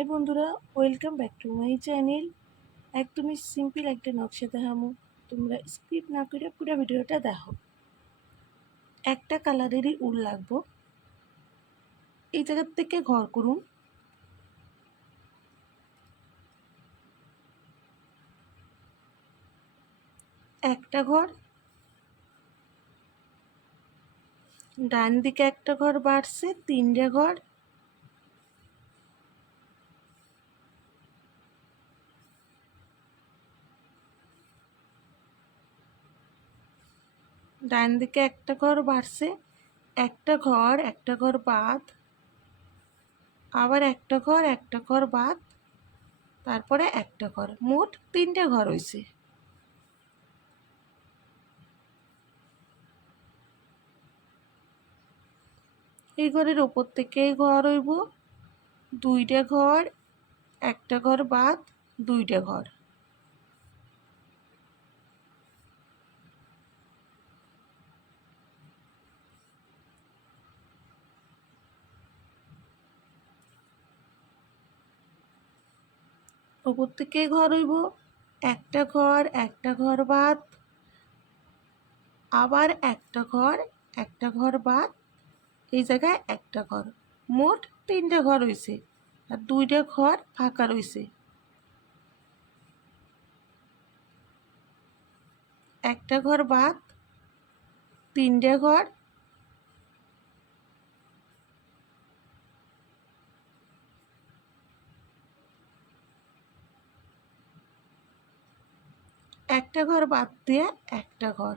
High বন্ধুরা, welcome back to my channel. একদমই simple একটা নকশা দেখামু, তোমরা স্কিপ না করে পুরো ভিডিওটা দেখো। একটা কালারেরই উল লাগবো। এই জায়গার থেকে ঘর করুন। একটা ঘর, ডান দিকে একটা ঘর বাড়ছে, তিনটে ঘর, ডান দিকে একটা ঘর বাড়ছে, একটা ঘর বাদ, আবার একটা ঘর বাদ, তারপরে একটা ঘর, মোট তিনটে ঘর হয়েছে। এই ঘরের ওপর থেকে ঘর হইব দুইটা ঘর, একটা ঘর বাদ, দুইটা ঘর। ওপর থেকে ঘর হইব একটা ঘর বাদ, আবার একটা ঘর বাদ, এই জায়গায় একটা ঘর, মোট তিনটে ঘর হয়েছে। আর দুইটা ঘর ফাঁকা রয়েছে। একটা ঘর বাদ, তিনটে ঘর, একটা ঘর বাদ দিয়ে একটা ঘর।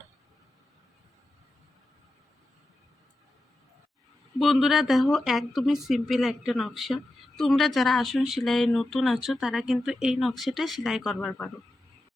বন্ধুরা দেখো, একদমই সিম্পল একটা নকশা। তোমরা যারা আসন সেলাই নতুন আছো তারা কিন্তু এই নকশাটা সেলাই করবার পারো।